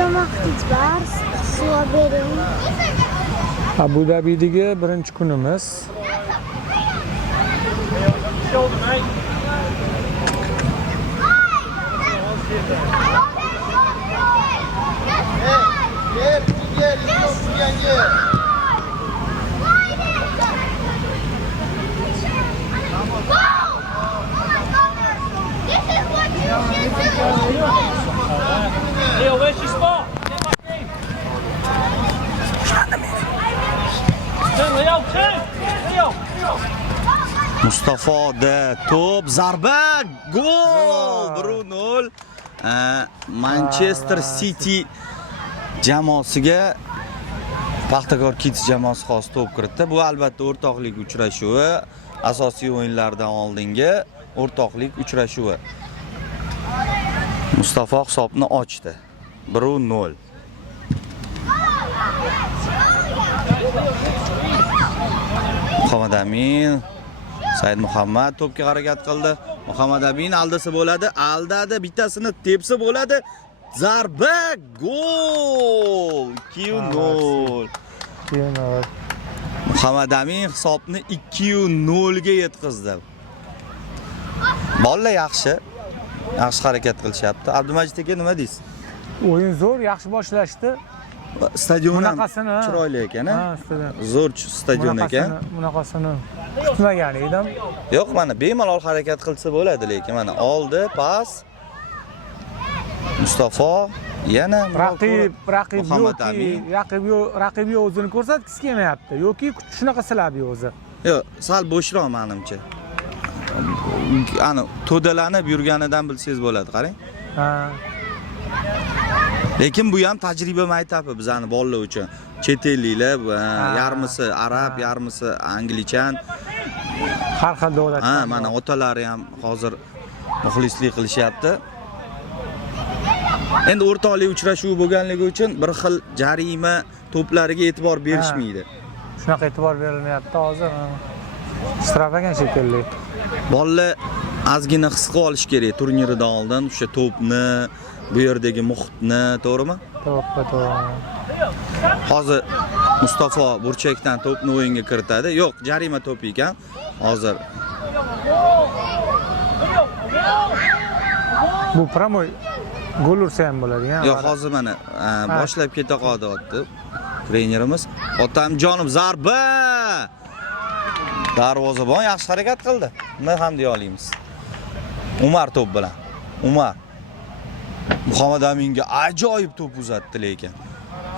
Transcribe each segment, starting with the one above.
Xushomadingiz bor, suv bering. Abu Dabidagi birinchi kunimiz. Leo, where's your spot? Turn, Leo, turn! Leo! Mustafoda to'p, zarba, gol! 1-0. Manchester City jamoasiga Paxtakor Kids jamoasi xos to'p kiritdi. Bu albatta o'rtoqlik uchrashuvi, asosiy o'yinlardan oldingi o'rtoqlik uchrashuvi. Mustafo hisobni ochdi. 1-0. Muhammad Amin, Said Muhammad to'pga harakat qildi. Muhammad Amin aldasa bo'ladi, aldadi, bittasini tepsa bo'ladi. Zarba, gol! 2-0. 2-0. Muhammad Amin hisobni 2-0 ga yetkazdi. Bolalar yaxshi harakat qilishyapti. Abdumajid aka nima deysiz? O'yin zo'r, yaxshi boshlashdi. Stadion ham Bunaqasini, chiroyli ekan, ha, stadion. Zo'r stadion ekan. Bunaqasini kutmagan edim. Yo'q, mana bemalol harakat qilsa bo'ladi, lekin mana oldi, pas. Mustafo yana raqib o'zini ko'rsatgisi kelmayapti yoki shunaqa silabi o'zi. Yo'q, sal bo'shroq menimcha. Ana to'dalanib yurganidan bilsangiz bo'ladi, qarang. Ha. Lekin bu ham tajriba maktabi bizani bolalar uchun. Chet elliklar, yarmisi arab, yarmisi anglichan. Har xil davlatdan. Ha, mana otalari ham hozir muxlislik qilishyapti. Endi o'rtoqlik uchrashuvi bo'lganligi uchun bir xil jarima to'plariga e'tibor berishmaydi. Shunaqa e'tibor berilmayapti hozir. Isrof ekan shekilli. Bolalar ozgina his qilib olish kerak turnirdan oldin o'sha to'pni, bu yerdagi muhitni, to'g'rimi? To'g'ri. Hozir Mustafo burchakdan to'pni o'yinga kiritadi. Yo'q, jarima to'p ekan. Hozir bu promoy gol ursa ham bo'ladi-ya. Yo'q, hozir mana boshlab keta qolyapti trenerimiz. Otamjonim zarba! Darvozabon yaxshi harakat qildi. Nima ham deya olamiz. Umar to'p bilan. Umar Muhammad Aminga ajoyib to'p uzatdi lekin.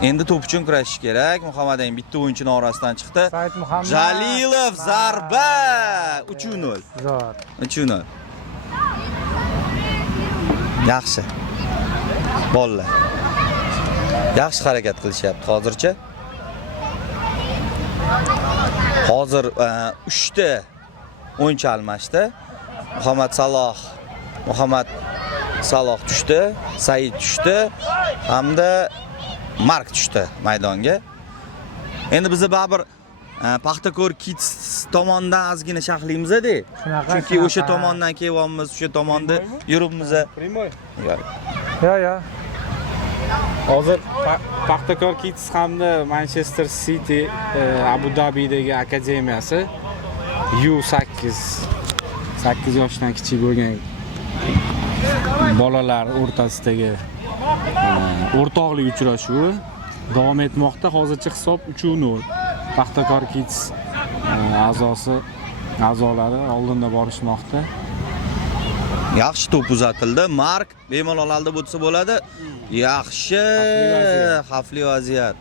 Endi to'p uchun kurashish kerak. Muhammad Amin bitta o'yinchining orasidan chiqdi. Said Muhammad Jalilov zarba! 3-0. Zo'r. 3-0. Yaxshi. Bolalar yaxshi harakat qilishyapti hozircha. Hozir 3 ta o'yinchi almashdi. Muhammad Saloh tushdi, Said tushdi hamda Mark tushdi maydonga. Endi biz baribir Paxtakor Kids tomonidan ozgina shaxlaymiz-da. Chunki o'sha tomondan kelyapmiz, o'sha tomonda yuribmiz. Yo. Hozir Paxtakor Kids hamda Manchester City Abu Dabidagi akademiyasi U8 yoshdan kichik bo'lgan bolalar o'rtasidagi o'rtoqlik uchrashuvi davom etmoqda. Hozircha hisob 3-0. Paxtakor Kids a'zolari oldinda borishmoqda. Yaxshi to'p uzatildi. Mark bemalol olib o'tsa bo'ladi. Yaxshi, xavfli vaziyat.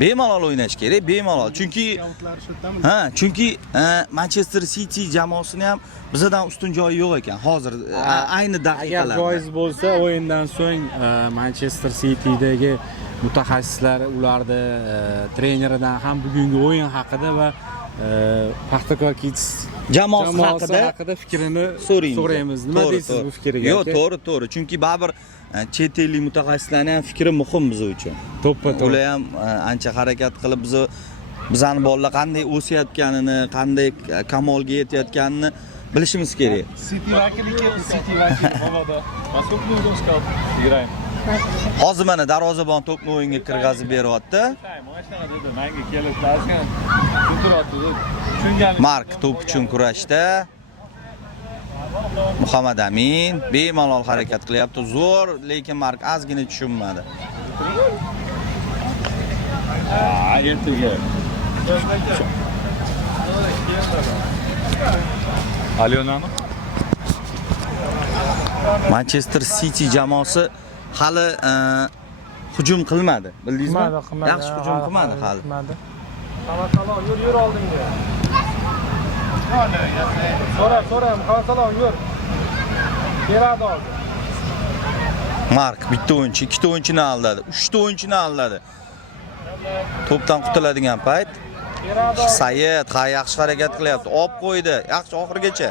Bemalol o'ynash kerak, bemalol. Chunki Manchester City jamoasini ham bizdan ustun joyi yo'q ekan. Hozir ayni daqiqalarda. Agar joiz bo'lsa, o'yindan so'ng Manchester City'dagi mutaxassislar ularda treneridan ham bugungi o'yin haqida va Paxtakor Kids jamoasi haqida fikrini so'raymiz. Nima deysiz bu fikrga? Yo'q, to'g'ri. Chunki baribir chet ellik mutaxassislarning ham fikri muhim biz uchun. To'ppa-to'g'ri. Ular ham ancha harakat qilib bizani bolalar qanday o'sayotganini, qanday kamolga yetayotganini bilishimiz kerak. City vakili keldi, City vakili havoda. Насколько минут он сказал? Играем. Hozir mana darvozabon to'pni o'yinga kirgazib beryapti. Mark to'p uchun kurashda. Muhammad Amin bemalol harakat qilyapti. Zo'r, lekin Mark ozgina tushunmadi. Alyonami? Manchester City jamoasi hali hujum qilmadi, bildingizmi? Yaxshi hujum qilmadi hali. Salom, yur oldinga. So'ra, salom, yur. Beradi hozir. Mark bitta o'yinchi, ikkita o'yinchini aldadi, uchta o'yinchini aldadi. To'pdan qutuladigan payt Sayed yaxshi harakat qilyapti. Olib qo'ydi. Yaxshi oxirgacha.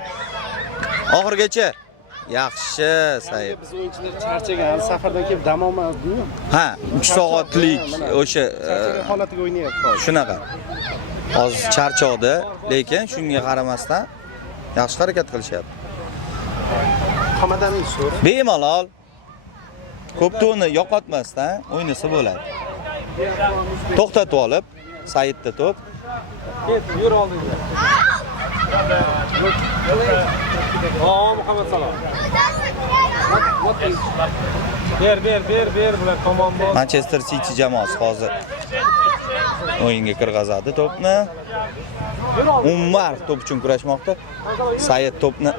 Yaxshi Sayed. Biz o'yinchilar charchagan, safardan kelib dam olmadimi? Ha, 3 soatlik o'sha holatiga o'ynayapti. Shunaqa. Hozir charchoqdi, lekin shunga qaramasdan yaxshi harakat qilishyapti. Qomadamiz so'ra. Bemalol ko'p to'ni yo'qotmasdan o'ynasa bo'ladi. To'xtatib olib, Sayedda to'p. Yur oldinga. Muhammad Salom. Ber bular tomon bor. Manchester City jamoasi hozir o'yinga kirgazadi to'pni. Umar to'p uchun kurashmoqda. Sayed to'pni.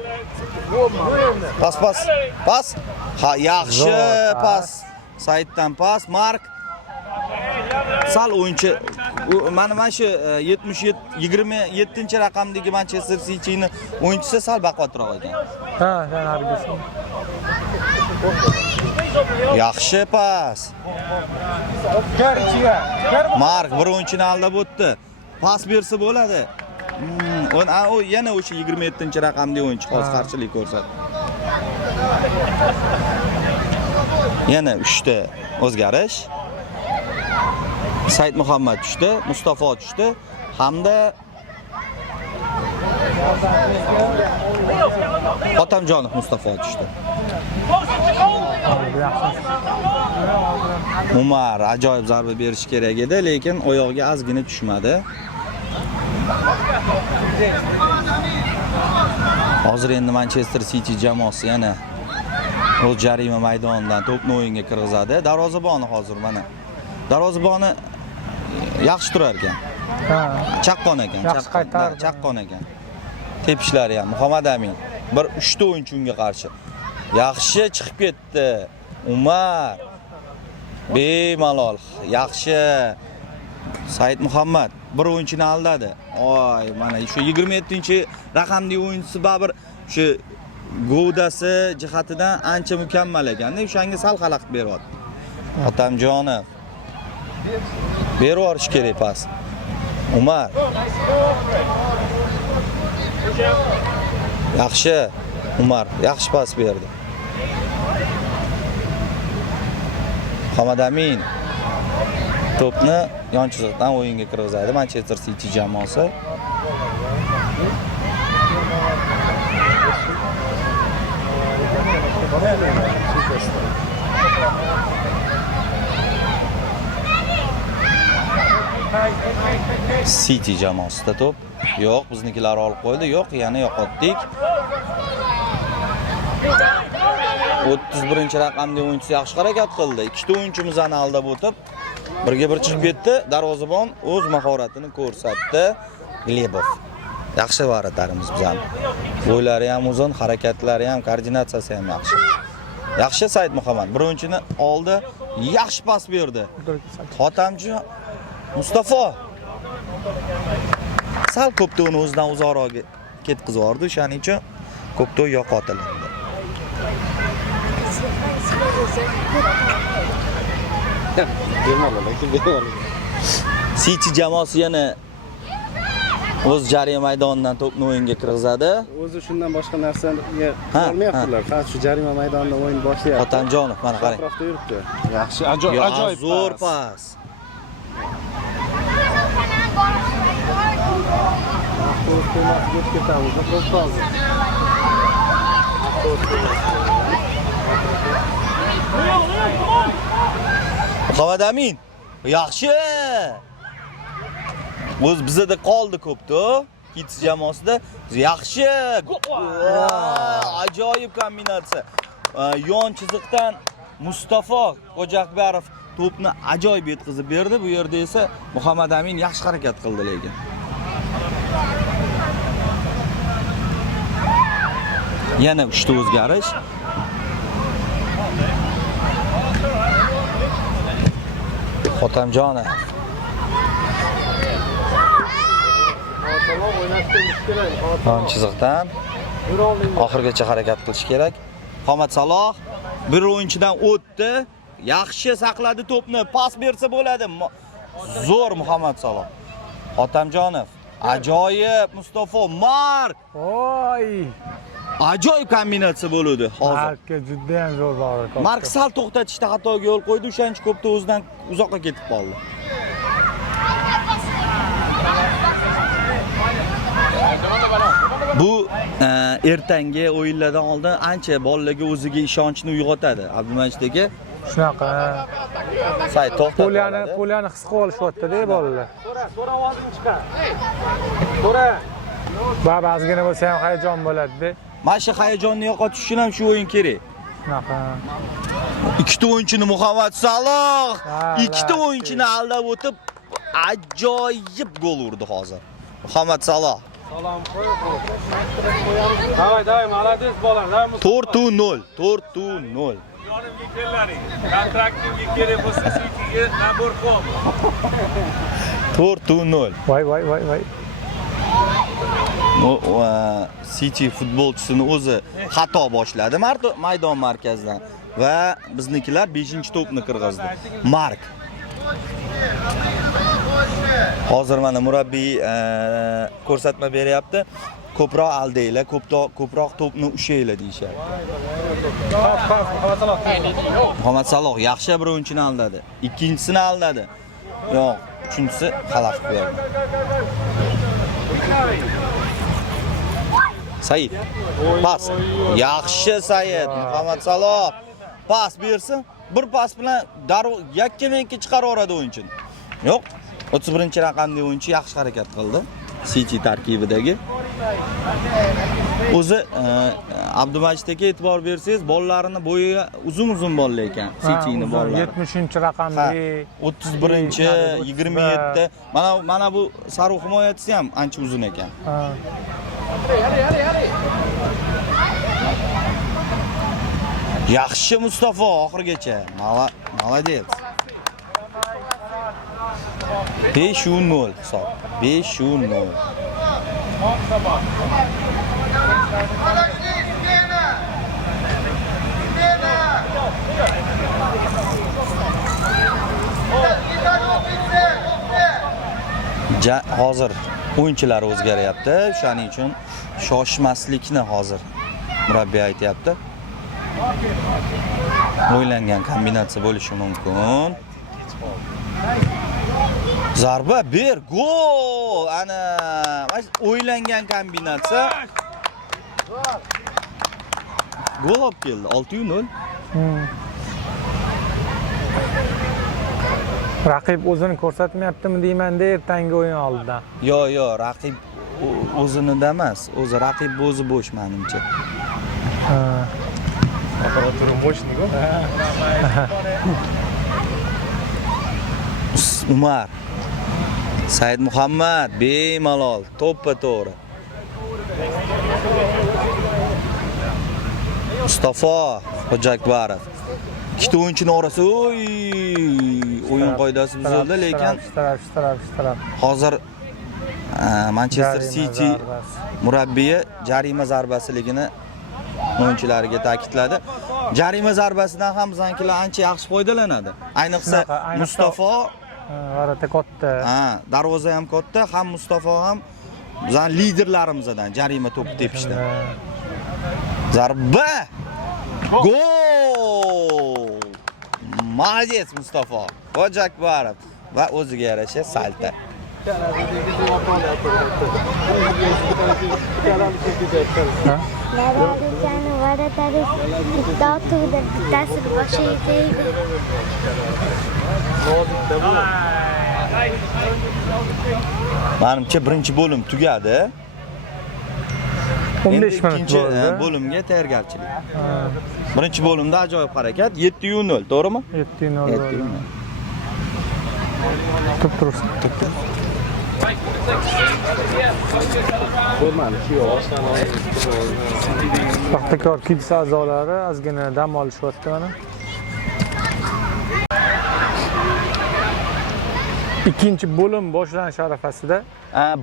Pas. Ha, yaxshi pas. Sayeddan pas. Mark sal o'yinchi mana shu 27-raqamdagi Manchester City'ning o'yinchisi sal baquvvatroq ekan. Ha, harbiysin. Yaxshi pas. Mark bir o'yinchini aldab o'tdi. Pas bersa bo'ladi. O yana o'sha 27-raqamdagi o'yinchi hozir qarshilik ko'rsatdi. Yana 3 ta o'zgarish. Said Muhammad tushdi, Mustafo tushdi hamda Otamjonov Mustafo tushdi. Umar ajoyib zarba berish kerak edi, lekin oyog'iga ozgina tushmadi. Hozir endi Manchester City jamoasi yana o'z jarima maydonidan to'pni o'yinga kirgizadi. Darvozaboni hozir mana. Darvozaboni yaxshi turar ekan. Ha. Chaqqon ekan, chaqqon ekan. Tepishlari ham Muhammad Amin. Bir 3 ta o'yinchi unga qarshi. Yaxshi chiqib ketdi. Umar bemalol, yaxshi. Said Muhammad bir o'yinchini aldadi. Oy, mana shu 27-raqamli o'yinchisi baribir shu govdasi jihatidan ancha mukammal ekanda, o'shanga sal xalaqit beryapti. Otamjonov berib yuborish kerak pas. Umar. Yaxshi. Umar yaxshi pas berdi. Muhammad Amin to'pni yon chiziqdan o'yinga kirgizadi Manchester City jamoasi. City jamoasida to'p. Yo'q, biznikilar olib qo'ydi. Yo'q, yana yo'qotdik. 31-raqamli o'yinchi yaxshi harakat qildi. Ikkita o'yinchimizni aldab o'tib, birga bir chiqib ketdi. Darvozabon o'z mahoratini ko'rsatdi. Glebov. Yaxshi variatorimiz bizam. Bo'ylari ham uzun, harakatlari ham, koordinatsiyasi ham yaxshi. Yaxshi Said Muhammad. Bir o'yinchini oldi, yaxshi pas berdi. Xotamchi Mustafo sal ko'pto'ni o'zidan uzoqroqga ketkizib yubordi, o'shaning uchun ko'pto yo'qotildi. City jamoasi yana o'z jarima maydonidan to'pni o'yinga kirgizadi. O'zi shundan boshqa narsani qilmayaptilar. Faqat shu jarima maydonida o'yin boshlayapti. Otamjonov mana qarang. Atrofda yuribdi. Yaxshi, ajoyib zo'r pas. Muhammad Amin. Yaxshi. O'z bizda qoldi ko'pda. Kids jamoasida yaxshi. Ajoyib kombinatsiya. Yon chiziqdan Mustafa Xo'jakbarov to'pni ajoyib yetkazib berdi. Bu yerda esa Muhammad Amin yaxshi harakat qildi lekin. Yana uchta o'zgarish. Xotamjonov. Yon chiziqdan oxirgacha harakat qilish kerak. Muhammad Saloh bir o'yinchidan o'tdi. Yaxshi saqladi to'pni. Pas bersa bo'ladi. Zo'r Muhammad Saloh. Xotamjonov. Ajoyib Mustafa Mark. Voy! Ajoyib kombinatsiya bo'ldi hozir. Markka juda ham zo'r bog'liq. Mark sal to'xtatishda xatoga yo'l qo'ydi, o'shancha ko'pda o'zidan uzoqqa ketib qoldi. Bu ertangi o'yinlardan oldin ancha bolalarga o'ziga ishonchni uyg'otadi. Abdumajid aka Shunaqa. say to'xtatadi. Poliyani his qilib olishyapti-da bolalar. So'ra ovozing chiqar. So'ra. Ba'zigina bo'lsa ham hayajon bo'ladi-da. Mana shu hayajonni yo'qotish uchun ham shu o'yin kerak. Shunaqa. Ikkita o'yinchini Muhammad Saloh, ikkita Alloh. o'yinchini aldab o'tib ajoyib gol urdi hozir. Muhammad Saloh. Salom qo'y. Davay, молодец bola. 4-0, 4-0. Yonimga kellaring. Kontraktingga kerak bo'lsa Cityga nabor qol. 4-0. Voy. City futbolchisini o'zi xato boshladi maydon markazidan va biznikilar 5-to'pni kirg'izdi. Mark. Hozir mana murabbiy ko'rsatma beryapti. Ko'proq aldanglar, ko'proq to'pni ushlaylar deyshadi. Muhammad Saloh yaxshi bir o'yinchini aldadi. Ikkinchisini aldadi. Yo'q, uchinchisi xalaqit berdi. Said. Pas. Yaxshi Said. Muhammad Saloh pas bersin. Bir pas bilan darrov yakka-mekka chiqarib yuboradi o'yinchini. Yo'q. 31-raqamli o'yinchi yaxshi harakat qildi. City tarkibidagi. O'zi Abdumajid aka e'tibor bersangiz, bolalarning bo'yi uzun bolalar ekan. Cityning bolalari. 70-raqamli, 31, 27. Mana bu sariq himoyachisi ham ancha uzun ekan. Yaxshi Mustafa oxirgacha. Молодец. 5-0 hisob. 5-0. Hozir o'yinchilar o'zgaryapti. Shuning uchun shoshmaslikni hozir murabbiy aytayapti. O'ylangan kombinatsiya bo'lishi mumkin. Zarba ber, gol! Ana, o'ylangan kombinatsiya. Gol olib keldi. 6-0. Raqib o'zini ko'rsatmayaptimi deyman-da ertangi o'yin oldidan. Yo'q, raqib o'zinida emas. O'zi raqib o'zi bo'sh menimcha. Аппаратура мощный-ku. Umar. Said Muhammad bemalol to'ppa-to'g'ri. Mustafa Xo'jakbarov. Ikkita o'yinchining orasi, o'yin qoidasi buzildi, lekin hozir Manchester City murabbiyi jarima zarbasiligini o'yinchilariga ta'kidladi. Jarima zarbasidan ham bizankilar ancha yaxshi foydalanadi. Ayniqsa Mustafa g'alati katta. Darvoza ham katta, ham Mustafa ham bizning liderlarimizdan jarima to'p tepishdi. Zarba! Gol! Молодец Mustafa Xo'jakbarov va o'ziga yarasha salta. ikkani varadalik bitta otuvda bittasini boshiga tegdi. Menimcha birinchi bo'lim tugadi. 15 Endi minut ikkinchi bo'ldi. bo'limga tayyorgarchilik. Birinchi bo'limda ajoyib harakat, 7-0, to'g'rimi? 7-0 bo'ldi. Tutib tursin. Bo'lmadi, shu yo'q. Paxtakor Kids a'zolari ozgina dam olishyapti mana. Ikkinchi bo'lim boshlanish arafasida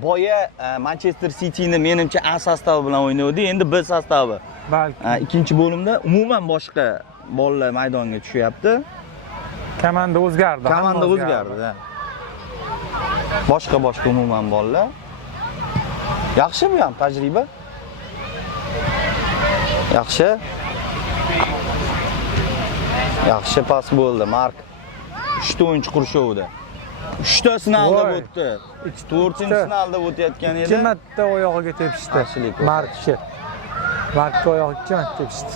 Boya Manchester City'ni menimcha A sostavi bilan o'ynaydi, endi B sostavi. balki Ikkinchi bo'limda umuman boshqa bolalar maydonga tushyapti. komanda o'zgardi. Komanda o'zgardi. Boshqa umuman bolalar. Yaxshi bu ham tajriba. Yaxshi. Yaxshi pas bo'ldi, Mark. 3 ta o'yinchi qurshovda. 3 ta sinalda Voy. o'tdi. 4-chi sinalda o'tayotgan edi. 2 marta oyog'iga tepishdi. Yaxshilik bo'ldi. Markchi. Markka oyog'iga 2 marta tepishdi.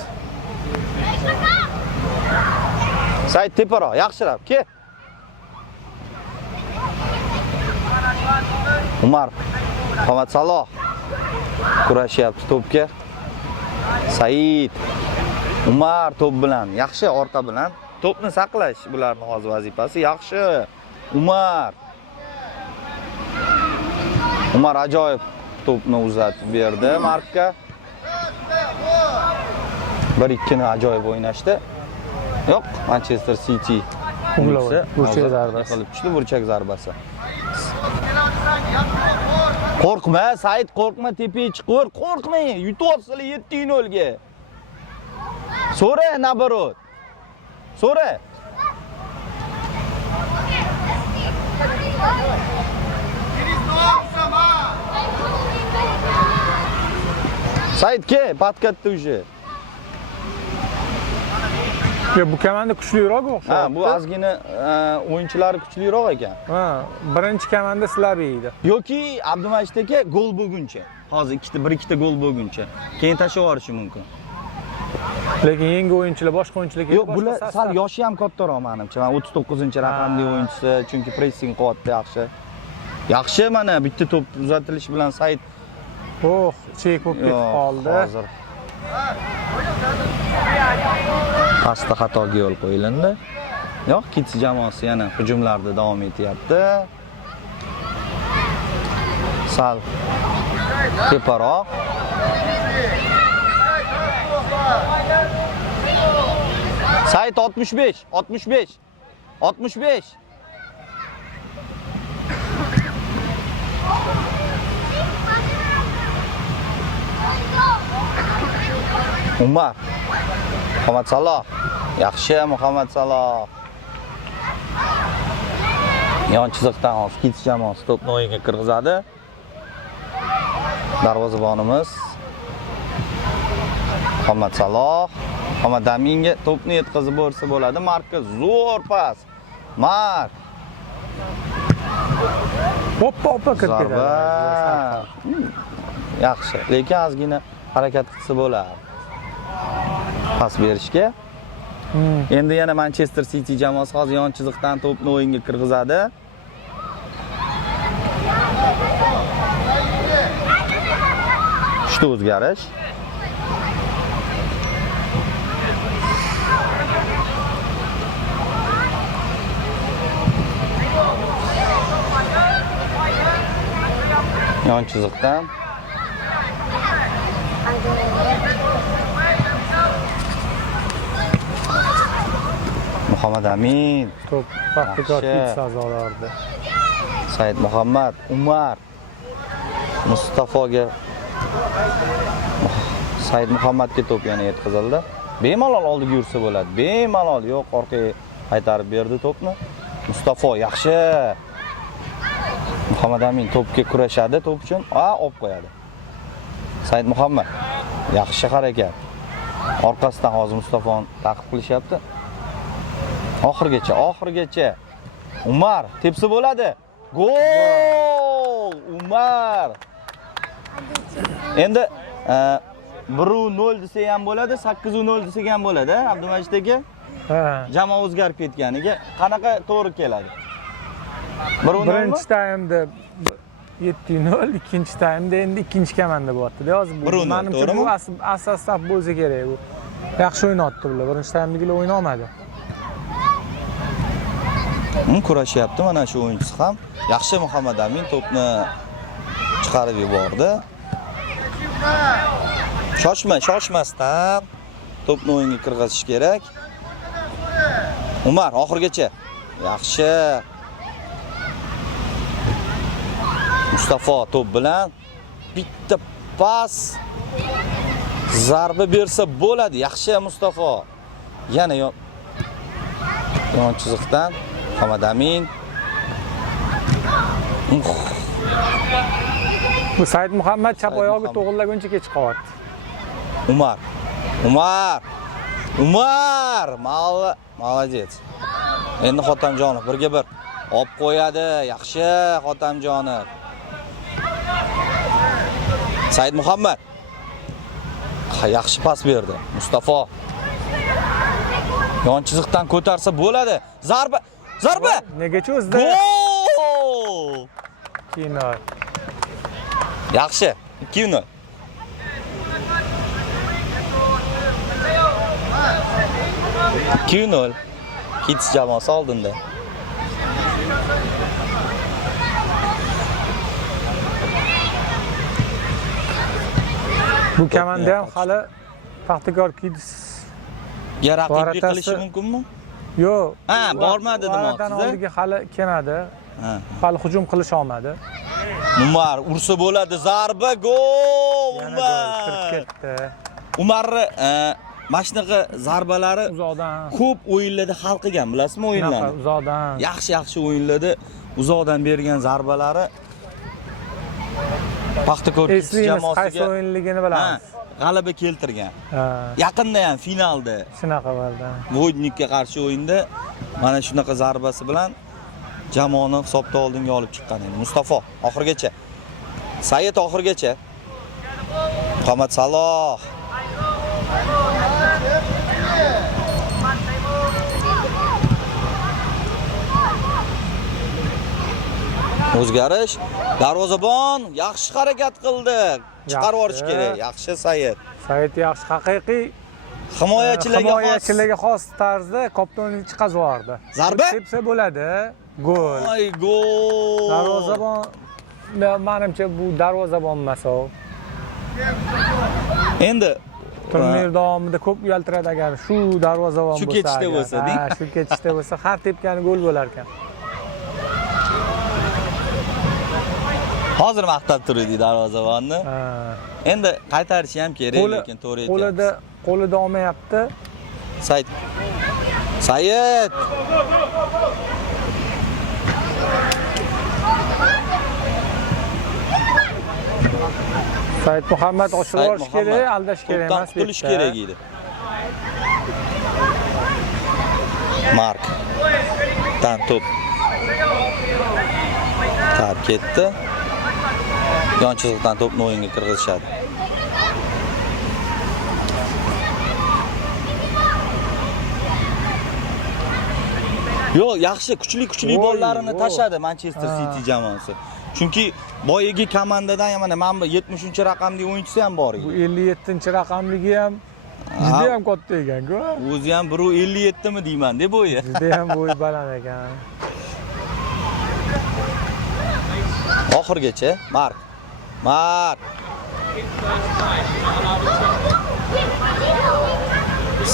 Said teparoq, yaxshirab, ke. Umar, Muhammad Saloh kurashyapti to'pga. Said, Umar to'p bilan, yaxshi orqa bilan to'pni saqlash bularning hozir vazifasi. Yaxshi. Umar ajoyib to'pni uzatib berdi Markka. 1-2 ni ajoyib o'ynashdi. Yo'q, Manchester City Burchak zarbasi. qilib tushdi, burchak zarbasi. Qo'rqma, Said, qo'rqma, tepaga chiqur, qo'rqmang. Yutyapsizlar 7-0 ga. So'ra, nabarot. So'ra. Said, ke, patkatda уже. Bu komanda kuchliroq o'xshayapti. Ha, bu ozgina o'yinchilari kuchliroq ekan. Ha, birinchi komanda sizlarga edi. Yoki Abdumajid aka gol bo'lguncha, hozir 1-2 ta gol bo'lguncha, keyin tashlab yuborishi mumkin. Lekin yangi o'yinchilar, boshqa o'yinchilar Yo'q, bular sal yoshi ham kattaroq menimcha. Mana 39-raqamli o'yinchisi, chunki pressing qilyapti yaxshi. Yaxshi, mana bitta to'p uzatilishi bilan Said chek bo'lib ketib qoldi. Hozir pastda xatoga yo'l qo'yildi. Yo'q, Kids jamoasi yana hujumlarda davom etyapti. Sal teparoq. Said 65. Umar, Muhammad Saloh. Yaxshi Muhammad Saloh. Yon chiziqdan hozir Kids jamoasi to'pni o'yinga kirgizadi. Darvozabonimiz Muhammad Saloh. Muhammad Aminga to'pni yetkazib borsa bo'ladi. Markka zo'r pas. Mark. Hoppa kirib Zarba. ketadi. Yaxshi, lekin ozgina harakat qilsa bo'ladi. Pas berishga. Endi yana Manchester City jamoasi hozir yon chiziqdan to'pni o'yinga kirgizadi. Uchta o'zgarish. Yon chiziqdan Muhammad Amin, To'p Paxtakor Kids a'zolarida. Said Muhammad, Umar, Mustafoga, Said Muhammadga to'p yana yetkazildi. Bemalol oldiga yursa bo'ladi. Bemalol, yo'q, orqaga qaytarib berdi to'pni. Mustafo yaxshi. Muhammad Amin to'pga kurashadi, to'p uchun olib qo'yadi. Said Muhammad yaxshi harakat. Orqasidan hozir Mustafoni ta'qib qilishyapti. Oxirgacha. Umar tepsa bo'ladi. Gol! Umar. Endi 1-0 desa ham bo'ladi, 8-0 desa ham bo'ladi, Abdumajid aka. Ha. Jamoa o'zgarib ketganiga qanaqa to'g'ri keladi? 1-0 Birinchi taymda 7-0, ikkinchi taymda endi ikkinchi komanda bo'lyapti-da hozir. 1-0, Menimcha to'g'rimi? bu asosan bo'lsa kerak bu. Yaxshi o'ynatdi ular. Birinchi taymdagilar o'yna olmadi. Kurashyapti mana shu o'yinchisi ham. Yaxshi Muhammad Amin to'pni chiqarib yubordi. Shoshmasdan to'pni o'yinga kirg'izish kerak. Umar oxirgacha. Yaxshi. Mustafa to'p bilan bitta pas zarba bersa bo'ladi. Yaxshi Mustafa. Yana yon chiziqdan Muhammad Amin. Bu Said Muhammad chap oyog'i to'g'rilaguncha kech qolyapti. Umar, молодец. Endi Xotamjonov 1-1 olib qo'yadi. Yaxshi Xotamjonov. Said Muhammad yaxshi pas berdi. Mustafa yon chiziqdan ko'tarsa bo'ladi. Zarba! Negacha o'zida? Gol! 2-0. Yaxshi. 2-0. Kids jamoasi oldinda. Bu komanda ham hali Paxtakor Kids Raqiblik qilishi mumkinmi? yo'q. Ha, bormadi demoqchisiz. Oldinga hali kelmadi. Ha. Hali hujum qilish olmadi. Umar ursa bo'ladi. Zarba gol! Yana gol kirib ketdi. Umarni mana shunaqa zarbalari Uzoqdan. ko'p o'yinlarda hal qilgan, bilasizmi o'yinlarni? Uzoqdan. Yaxshi o'yinlarda uzoqdan bergan zarbalari Paxtakor Kids jamoasiga qaysi o'yinligini bilamiz. G'alaba keltirgan. Ha. Yaqinda ham finalda Shunaqa bo'ldi. Vodnikka qarshi o'yinda mana shunaqa zarbasi bilan jamoani hisobda oldinga olib chiqqan edi. Mustafa oxirgacha. Said oxirgacha. Muhammad Saloh. O'zgarish. Darvozabon yaxshi harakat qildi. Chiqarib yuborish kerak. Yaxshi Said. Said yaxshi haqiqiy Himoyachilarga xos tarzda koptonni chiqazib yubordi. Zarba? Tepsa bo'ladi. Gol. Ay gol. Darvozabon menimcha bu darvozabon emas u. Endi Turnir davomida ko'p uyaltiradi agar shu darvozabon bo'lsa. Shu ketishda bo'lsa, deng. Ha, shu ketishda bo'lsa, har tepgani gol bo'lar ekan. Hozir maqtab turdi darvozabonni. Endi qaytarishi ham kerak, lekin to'g'ri aytdi. Qo'lida olmayapti. Said. Said Muhammad oshirib olish kerak, aldash kerak emas. Qutulish kerak edi. Mark. Tan to'p. Tark ketdi. Yon chiziqdan to'pni o'yinga kirgizishadi. Yo'q, yaxshi, kuchli bollarini tashadi Manchester City jamoasi. Chunki boyagi komandadan ham mana 70-raqamli o'yinchisi ham bor edi. Bu 57-raqamligi ham juda ham katta ekan-ku. O'zi ham 157 mi deyman deb bo'yi. Juda ham bo'yi baland ekan. Oxirgacha Mark.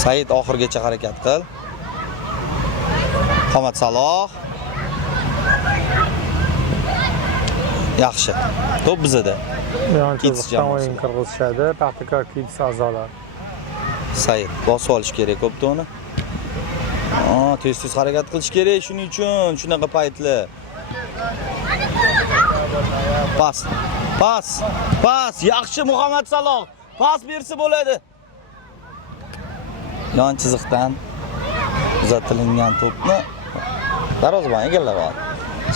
Said oxirgacha harakat qil. Muhammad Saloh. Yaxshi. To'p bizada. Chiziqdan o'yin qirg'izishadi. Paxtakor Kids a'zolar. Said bosib olish kerak to'pni. Tez harakat qilish kerak, shuning uchun shunaqa paytlar. Pas. Yaxshi Muhammad Saloh. Pas bersa bo'ladi. Yon chiziqdan uzatilgan to'pni darvozabon egallab oldi.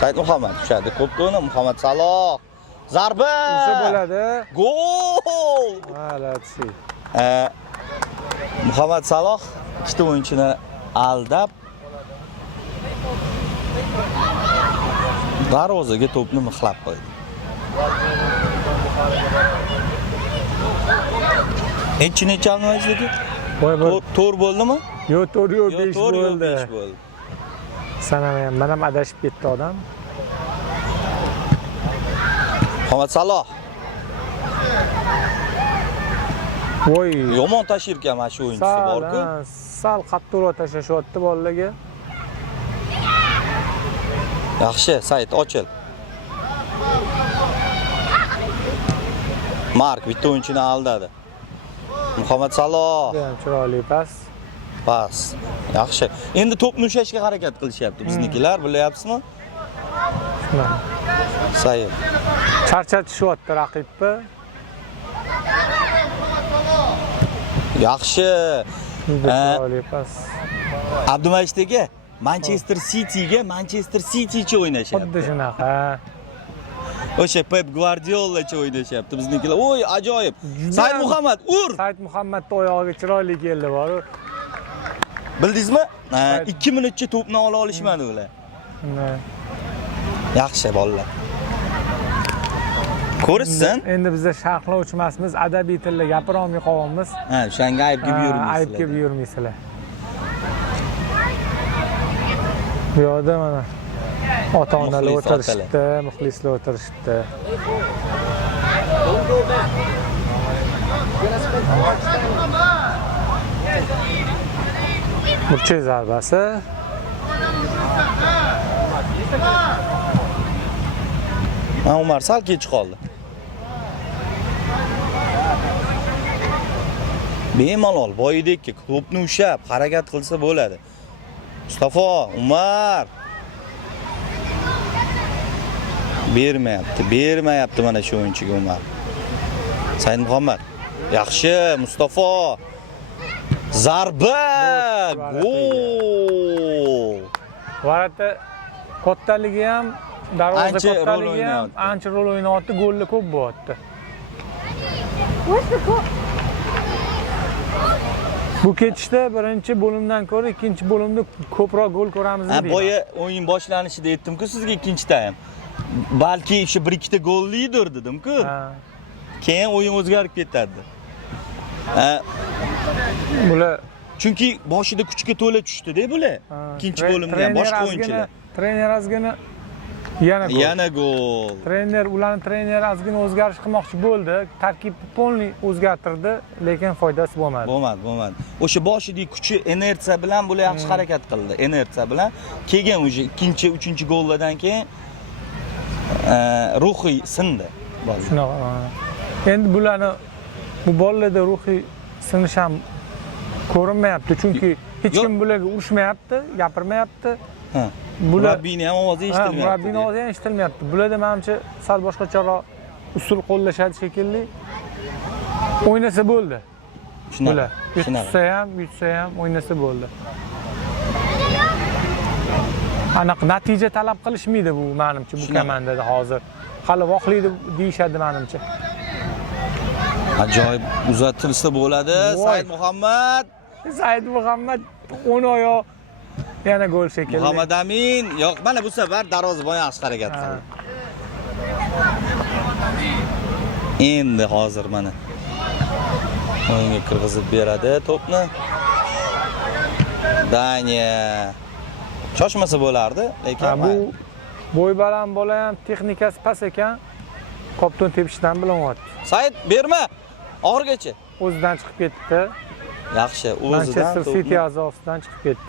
Said Muhammad tushadi. Ko'p to'ni Muhammad Saloh. Zarba! O'sha bo'ladi. Gol! Молодцы. Muhammad Saloh ikkita o'yinchini aldab darvozaga to'pni mixlab qo'ydi. Necha almashdiki? Voy bir. To'g'ri bo'ldimi? Yo'q, to'g'ri yo'q, 5 to'g'ri yo'q, bo'ldi. 5 bo'ldi. Sanamayman, men ham adashib ketdi odam. Muhammad Saloh Voy. yomon tashirkan mana shu o'yinchisi bor-ku. Sal qattiqroq tashlashyapti bolalarga. Yaxshi, Said ochil. Mark bitta o'yinchini aldadi. Muhammad Saloh Ham chiroyli pas. pas. Yaxshi. Endi to'pni ushlashga harakat qilishyapti biznikilar, bilyapsizmi? Said. Charchatishyapti raqibni. Yaxshi. Chiroyli pas. Abdumajid aka, Manchester Cityga Manchester Citycha o'ynashyapti. Xuddi shunaqa. O'sha Pep Guardiolacha o'ynashyapti biznikilar. Voy, ajoyib. Said Muhammad, ur! Said Muhammadning oyog'iga chiroyli keldi bor. Bildingizmi? 2 minutcha to'pni ola olishmadi ular. Yaxshi bolalar. Ko'rishsin. Endi bizda sharhlovchi emasmiz, adabiy tilda gapira olmay qolyapmiz. Ha, o'shanga aybga buyurmaysizlar. Aybga buyurmaysizlar. Bu yerda mana ota-onalar o'tirishibdi, muxlislar o'tirishibdi. Burchak zarbasi. Umar sal kech qoldi. Bemalol boyidek to'pni ushlab harakat qilsa bo'ladi. Mustafa, Umar bermayapti mana shu o'yinchiga Umar. Said Muhammad. Yaxshi, Mustafa. Zarba! Gol! Varata kattaligi ham, darvoza kattaligi ham ancha rol o'ynayapti, gollar ko'p bo'lyapti. Bu ketishda birinchi bo'limdan ko'ra ikkinchi bo'limda ko'proq gol ko'ramiz deyman. Boya o'yin boshlanishida aytdim-ku sizga ikkinchi taym. Balki o'sha 1-2 ta gollidir dedim-ku. Keyin o'yin o'zgarib ketadi. Bular chunki boshida kuchga to'la tushdi-da bular. Ikkinchi bo'limda ham boshqa o'yinchilar. Trener azgina yana gol. Ularning treneri azgina o'zgarish qilmoqchi bo'ldi. Tarkibni polniy o'zgartirdi, lekin foydasi bo'lmadi. Bo'lmadi. O'sha boshidagi kuchi, inersiya bilan bular yaxshi harakat qildi. Inersiya bilan kelgan o'sha 2-3 gollardan keyin ruhiy sindi. Shunaqa. Endi bularni bu bolalarda ruhiy sinish ham ko'rinmayapti, chunki hech kim bularga urishmayapti, gapirmayapti. Murabbiyning ham ovozi eshitilmayapti. Murabbiyning ovozi ham eshitilmayapti. Bularda menimcha sal boshqacharoq usul qo'llashadi shekilli. O'ynasa bo'ldi. Bular yutsa ham o'ynasa bo'ldi. Aniq natija talab qilishmaydi bu menimcha bu komandada hozir. Hali voqlaydi deyishadi menimcha. Ajoyib uzatilsa bo'ladi. Said Muhammad 10 oyoq yana gol shekilli. Muhammad Amin, yo'q, mana bu safar darvozabon yaxshi harakat qildi. Endi hozir mana o'yinga kirgizib beradi to'pni. Daniya choshmasa bo'lardi, lekin bu bo'y baland bola ham texnikasi past ekan. Qopton tepishdan bilinyapti. Said berma. Oxirgacha o'zidan chiqib ketdi. Yaxshi, o'zidan. Manchester City a'zosidan chiqib ketdi.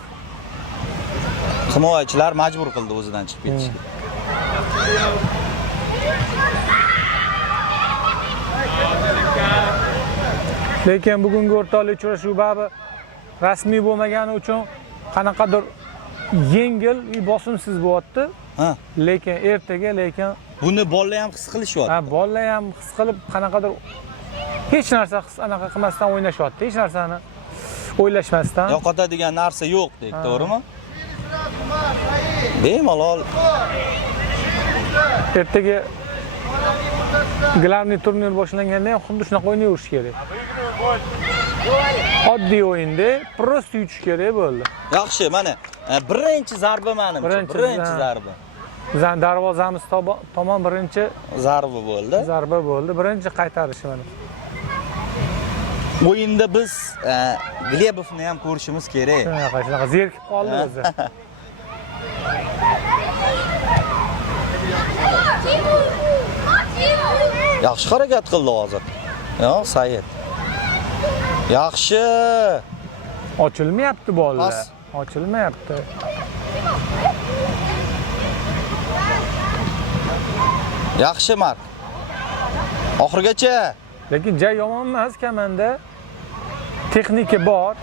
Himoyachilar majbur qildi o'zidan chiqib ketishga. Lekin bugungi o'rtoqlik uchrashuvi babi rasmiy bo'lmagani uchun qanaqadir yengil, bosimsiz bo'lyapti. Lekin ertaga buni bolalar ham his qilishyapti. Bolalar ham his qilib qanaqadir hech narsa anaqa qilmasdan o'ynashyapti. Hech narsani o'ylashmasdan. Yo'qotadigan narsa yo'q deydi, to'g'rimi? Bemalol. Ertaga Glavniy turnir boshlanganda ham xuddi shunaqa o'ynayverish kerak. Oddiy o'yinda prosta yutish kerak bo'ldi. Yaxshi, mana birinchi zarba menimcha, birinchi zarba. Bizning darvozamiz tomon birinchi Zarba bo'ldi. zarba bo'ldi. Birinchi qaytarish mana. O'yinda biz Glebovni ham ko'rishimiz kerak. Shunaqa zerikib qoldi o'zi. Yaxshi harakat qildi hozir. Yo'q, Said. Yaxshi. Ochilmayapti bolalar. Pas. Ochilmayapti. Yaxshi Mark. Oxirgacha. Lekin jay yomon emas, kamanda texnika bor.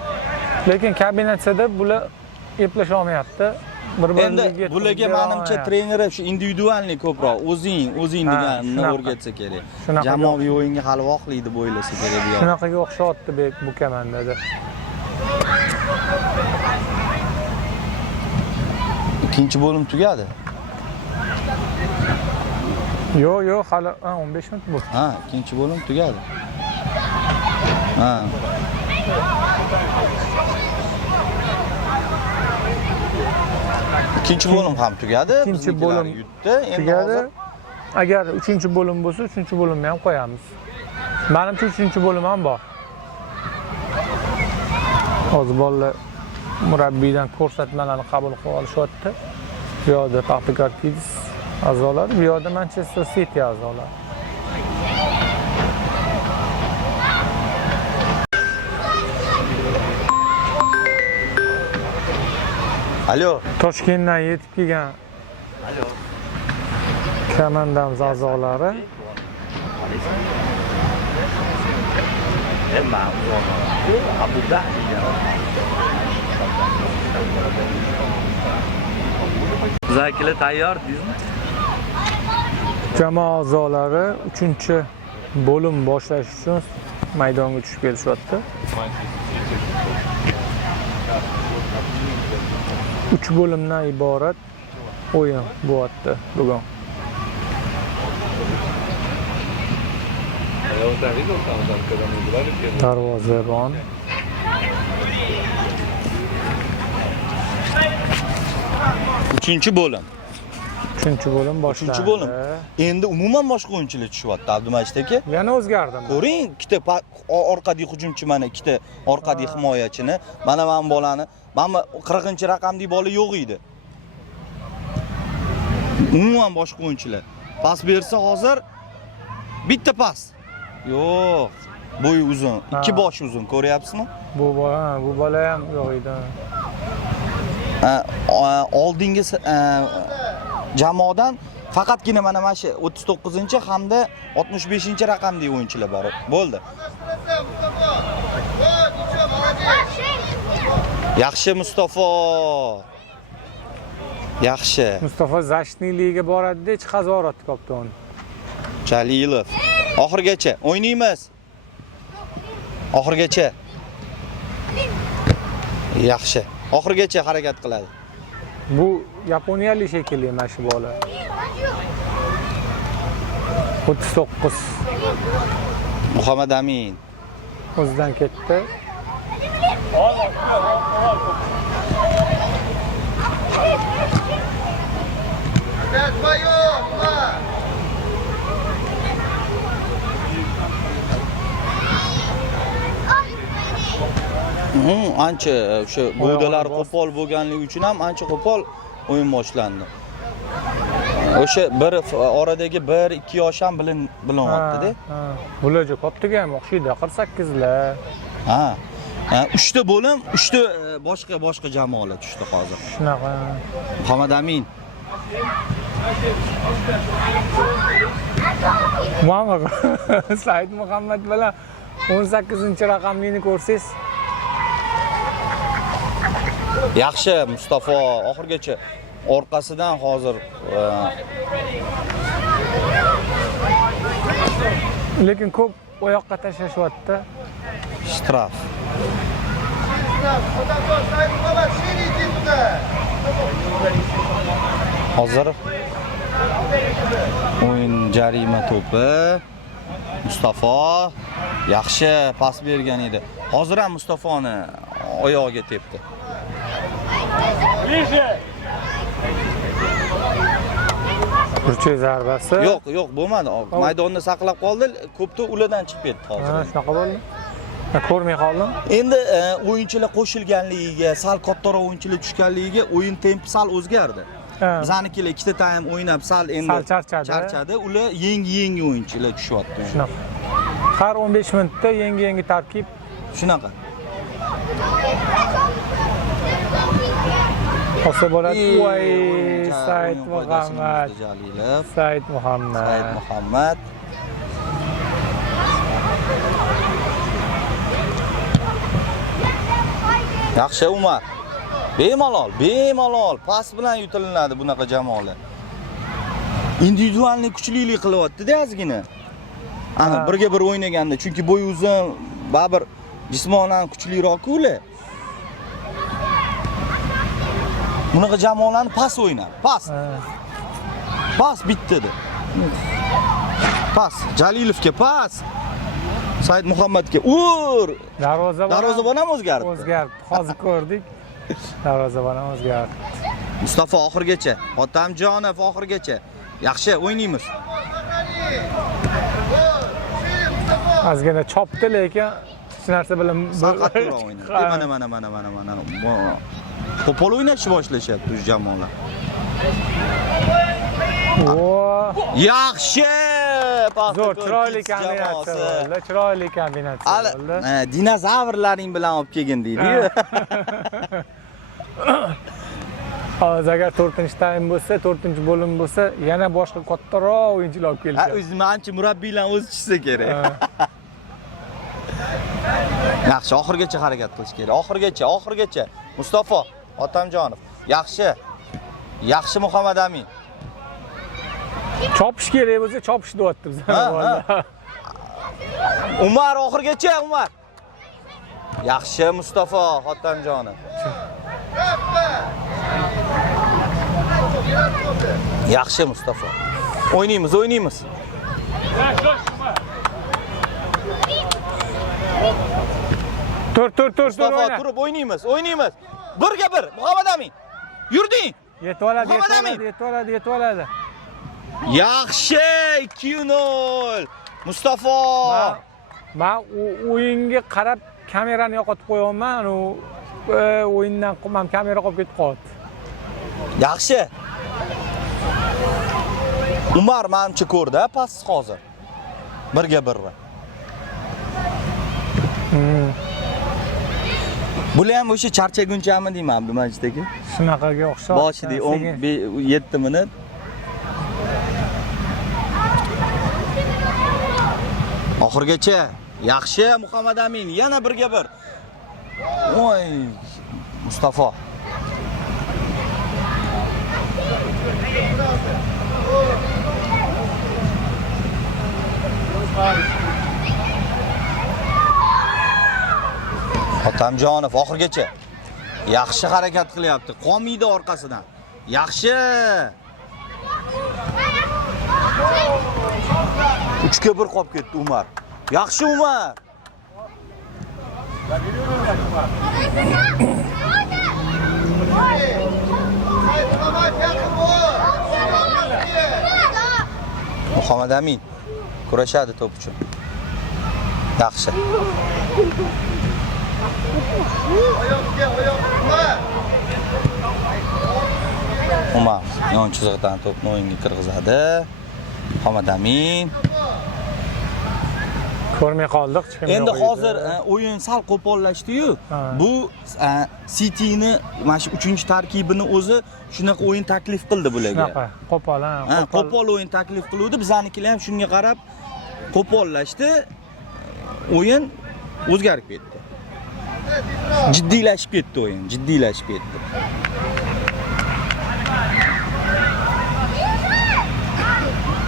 Lekin kombinatsiyada bular eplasha olmayapti. Endi bularga menimcha treneri shu individualniy ko'proq o'zing deganini o'rgatsa kerak. Jamoaviy o'yinga hali vaqtli deb o'ylasa kerak bu. Shunaqaga o'xshatdi bu komandada. Ikkinchi bo'lim tugadi. Yo'q, hali 15 minut bu. Ha, ikkinchi bo'lim tugadi. Ha. Ikkinchi bo'lim ham tugadi. Ikkinchi bo'lim yutdi. Endi tugadi. hozir Agar 3-bo'lim bo'lsa, 3-bo'limni ham qo'yamiz. Menimcha 3-bo'lim ham bor. Hozir bolalar murabbiydan ko'rsatmalarni qabul qilib olishyapti. Bu yoqda Paxtakor Kids a'zolari, bu yoqda Manchester City a'zolari. Alo. Toshkentdan yetib kelgan komandamiz a'zolari Zakila tayyor deysizmi? jamoa a'zolari 3-bo'lim boshlash uchun maydonga tushib kelishyapti. 3 bo'limdan iborat o'yin bo'lyapti bugun. Darvozabon Uchinchi bo'lim. 3-bo'lim boshlandi. 3-bo'lim. Endi umuman boshqa o'yinchilar tushyapti Abdumajid aka. Yana o'zgardi. Ko'ring, ikkita orqadagi hujumchi mana, ikkita orqadagi himoyachini, mana bolani, mana 40-raqamdagi bola yo'q edi. Umuman boshqa o'yinchilar. Pas bersa hozir bitta pas. Yo'q. Bo'yi uzun, ikki bosh uzun, ko'ryapsizmi? Bu bola ham yo'q edi. Oldingi jamoadan faqatgina mana shu 39 hamda 65 raqamdagi o'yinchilar bor. Bo'ldi. Yaxshi Mustafa. Yaxshi. Mustafa Zashniyliga boradi-da, hech qazorat kapton. Jalilov. Oxirgacha o'ynaymiz. Oxirgacha. Yaxshi. Oxirgacha harakat qiladi. Bu yaponiyalik shekilli mana shu bola. 39. Muhammad Amin. O'zidan ketdi. Ancha o'sha bo'dalar qo'pol bo'lganligi uchun ham ancha qo'pol o'yin boshlandi. O'sha bir oradagi 1-2 yosh ham bilinyapti-da. Bularga ko'ptiga ham o'xshaydi, 48lar. Ha. 3ta bo'lim, 3ta boshqa jamoalar tushdi hozir. Shunaqa. Muhammad Amin. Mana Said Muhammad bilan 18-raqamlikni ko'rsangiz. Yaxshi Mustafa oxirgacha orqasidan hozir lekin ko'p oyoqqa tashlashyapti. Shtraf. Hozir O'yin jarima to'pi. Mustafo yaxshi pas bergan edi. Hozir ham Mustafoni oyog'iga tepdi. Burchak zarbasi. Yo'q, bo'lmadi. Maydonni saqlab qoldi, ko'pda ulardan chiqib ketdi hozir. Ha, shunaqa bo'ldi. Ko'rmay qoldim. Endi o'yinchilar qo'shilganligiga, sal kattaroq o'yinchilar tushganligiga o'yin tempi sal o'zgardi. Bizanikilar ikkita taym o'ynab sal endi charchadi. Ular yangi o'yinchilar tushyapti. Shunaqa. Har 15 minutda yangi tarkib. Shunaqa. Olsa bo'ladi. Voy, Said Muhammad. Said Muhammad. Yaxshi Umar. Bemalol pas bilan yutilinadi bunaqa jamoalar. Individualni kuchlilik qilyapti-da ozgina. Ana birga bir o'ynaganda, chunki bo'y uzun, baribir jismonan kuchliroq ular. Bunaqa jamoalarni pas o'ynab, pas bitdi. Pas Jalilovga pas. Said Muhammadga ur. Darvozabon ham o'zgardi. Hozir ko'rdik. Darvozabon ham o'zgardi. Mustafo oxirgacha, Otamjonov oxirgacha. Yaxshi o'ynaymiz. Ozgina chopdi, lekin hech narsa bilan saqatroq o'ynadi. Mana. Qo'pol o'ynashni boshlashyapti bu jamoalar. Yaxshi! Zo'r, chiroyli kombinatsiya bo'ldi. Dinozavrlaring bilan olib kelgin deydi-ku. Hozir agar 4-taym bo'lsa, 4-bo'lim bo'lsa, yana boshqa kattaroq o'yinchilar olib kelishadi. Menimcha murabbiylar o'zi chizsa kerak. Yaxshi, oxirgacha harakat qilish kerak. Oxirgacha. Mustafo Otamjonov. Yaxshi Muhammad Amin. Chopish kerak bo'lsa, chopish deyapti biz. Umar oxirgacha, Umar. Yaxshi Mustafo Otamjonov. Yaxshi Mustafo. O'ynaymiz. Tur Mustafo o'yna. turib o'ynaymiz. Birga bir Muhammad Amin. Yurding. Yetib oladi. Yaxshi 2-0. Mustafo. Men o'yinga qarab kamerani yo'qotib qo'yapman. O'yindan ham kamera qolib ketib qoldi. Yaxshi. Umar menimcha ko'rdi pas hozir. Birga bir. Bular ham o'sha charchagunchami deyman Abdumajid aka. Shunaqaga o'xshaydi. Boshida 7 minut. Oxirgacha yaxshi Muhammad Amin, yana birga bir. Voy, Mustafo. Otamjonov oxirgacha yaxshi harakat qilyapti. Qolmaydi orqasidan. Yaxshi. 3-1 qolib ketdi Umar. Yaxshi Umar. Muhammad Amin kurashadi to'p uchun. Yaxshi. Umar yon chiziqdan to'pni o'yinga kirgizadi. Muhammad Amin. Ko'rmay qoldik. Endi hozir o'yin sal qo'pollashdi-yu. Bu City'ni mana shu 3-tarkibini o'zi shunaqa o'yin taklif qildi bularga. Shunaqa, qo'pol, qo'pol o'yin taklif qiluvdi. Bizanikilar ham shunga qarab qo'pollashdi. O'yin o'zgarib ketdi. Jiddiylashib ketdi o'yin, jiddiylashib ketdi.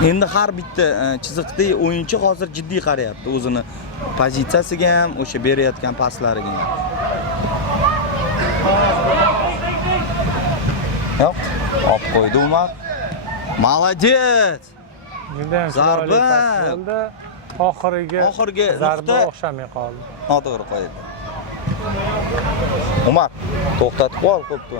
Endi har bitta chiziqdagi o'yinchi hozir jiddiy qarayapti o'zini pozitsiyasiga ham, o'sha berayotgan paslariga ham. Yo'q, olib qo'ydi Umar. Молодец. Juda ham Zarba. chiroyli pas bo'ldi. Oxirgi zarba nuqta o'xshamay qoldi. noto'g'ri qo'ydi. Umar, to'xtatib qol qo'pdi.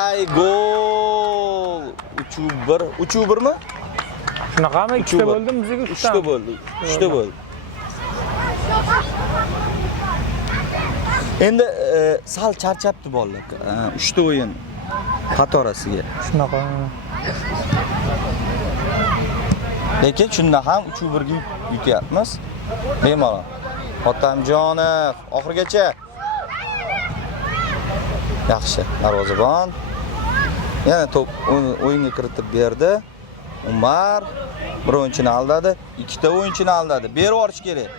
Ay gol! 3-1. 3-1 mi? Shunaqami? 2ta bo'ldimi bizga? 3ta bo'ldi. 3ta bo'ldi. Endi sal charchabdi bolalar. 3ta o'yin qatorasiga. Shunaqa. Lekin shunda ham 3-1 ga yutyapmiz. Bemalol. Otamjonov oxirgacha. Yaxshi, darvozabon. Yana to'p o'yinga kiritib berdi. Umar bir o'yinchini aldadi, ikkita o'yinchini aldadi. Berib yuborish kerak.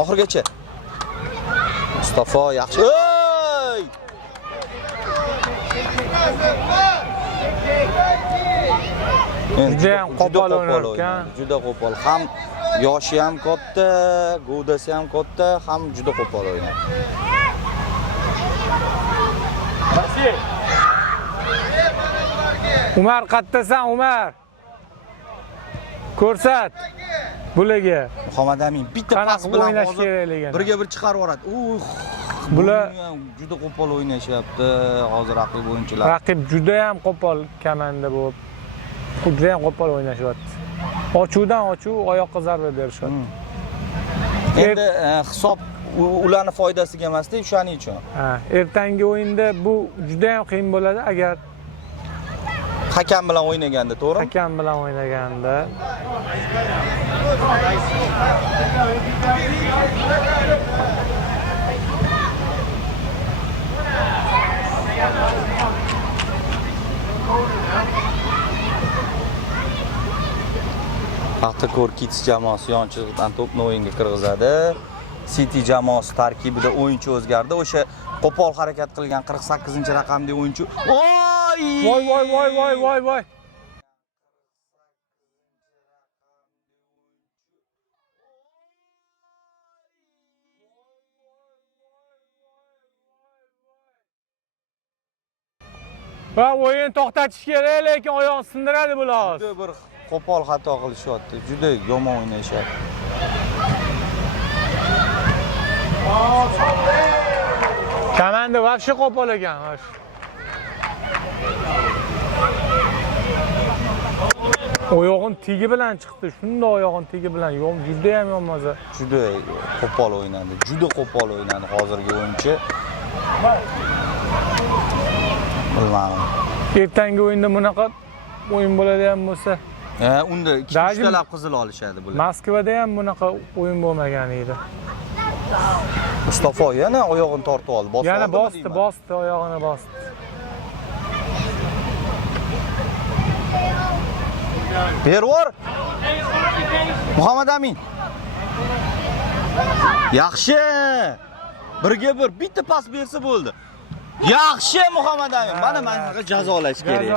Oxirgacha. Mustafa yaxshi. Ey! Juda ham qo'pol o'ynar ekan. Juda qo'pol. Ham yoshi ham katta, g'o'dasi ham katta, ham juda qo'pol o'ynaydi. Umar qattasan, Umar. Ko'rsat. Bularga. Muhammad Amin bitta pas bilan birga bir chiqarib yuboradi. Bular juda qo'pol o'ynashyapti hozir raqib o'yinchilar. Raqib juda ham qo'pol komanda bo'lib. Juda ham qo'pol o'ynashyapti. Ochuvdan ochuv oyoqqa zarba berishyapti. Endi hisob ularning foydasiga emas-da, shuning uchun. Ha, ertangi o'yinda bu juda ham qiyin bo'ladi agar hakam bilan o'ynaganda, to'g'rimi? Hakam bilan o'ynaganda. Paxtakor Kids jamoasi yonchiqdan to'pni o'yinga kirgizadi. City jamoasi tarkibida o'yinchi o'zgardi. O'sha qo'pol harakat qilgan 48-raqamli o'yinchi. Voy! Voy. Va o'yin to'xtatish kerak, lekin oyoqni sindiradi bular. Juda bir qo'pol xato qilishyapti. Juda yomon o'ynashyapti. Komanda vaqti qo'pol ekan. Oyog'in tigi bilan chiqdi. Shunda oyog'in tigi bilan juda ham yomon. Juda qo'pol o'ynadi. Juda qo'pol o'ynadi hozirgi o'yinchi. Bilmadim. Ertangi o'yinda bunaqa o'yin bo'ladigan bo'lsa, unda 2 talab qizil olishadi bular. Moskvada ham bunaqa o'yin bo'lmagan edi. Mustafa yana oyog'ini tortib oldi. Yana bosdi, oyog'ini bosdi. Bervor. Muhammad Amin. Yaxshi. Birga bir bitta pas bersa bo'ldi. Yaxshi Muhammad Amin. Mana menga jazolash kerak.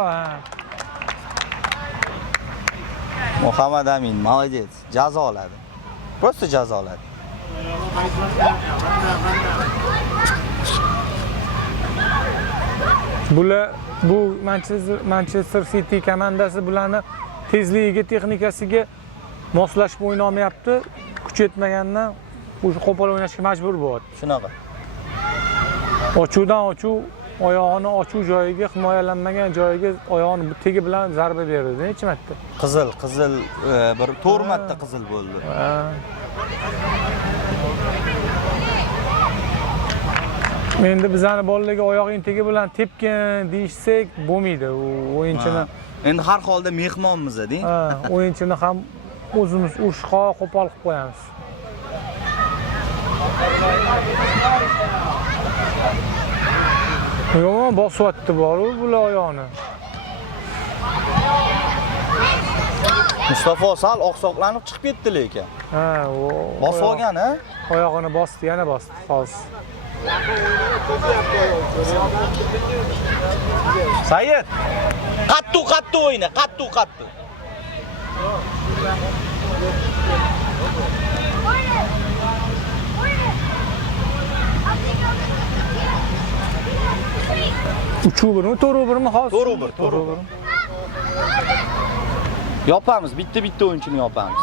Muhammad Amin, молодец. Jazoladi. Просто jazoladi. Bu Manchester City komandasi bularni tezligiga, texnikasiga moslashib o'ynolmayapti. Kuch yetmagandan o'sha qo'pol o'ynashga majbur bo'lyapti. Shunaqa. Ochuvdan ochuv, oyog'ini ochuv joyiga, himoyalanmagan joyiga oyog'ini tegi bilan zarba berdi. Necha marta? Qizil, bir 4 marta qizil bo'ldi. Endi bizani bolalarga oyog'ing tegi bilan tepkin deyishsak bo'lmaydi. O'yinchini endi har holda mehmonmiz-da. O'yinchini ham o'zimiz urishqa qo'pol qilib qo'yamiz. Yomon bosyapti bor-ku bular oyoqni. Mustafa sal oqsoqlanib chiqib ketdi lekin. Bosib olgan, ha? Oyog'ini bosdi, yana bosdi hozir. Said, qattu o'yna, qattu. Uchuv birmi, to'ruv birmi hozir? To'ruv bir. Yopamiz, bitta o'yinchini yopamiz.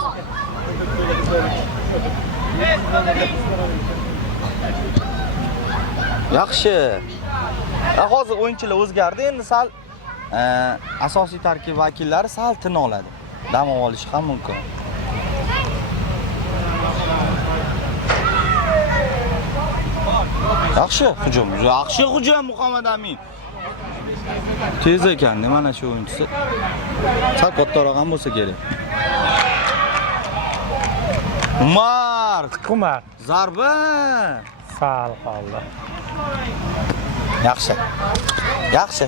Yaxshi. Hozir o'yinchilar o'zgardi, endi sal asosiy tarkib vakillari sal tin oladi. Dam olishi ham mumkin. Yaxshi hujum Muhammad Amin. Tez ekan, mana shu o'yinchisi. Sal kattaroq ham bo'lsa kerak. Umar. Zarba. Sal qoldi. Yaxshi.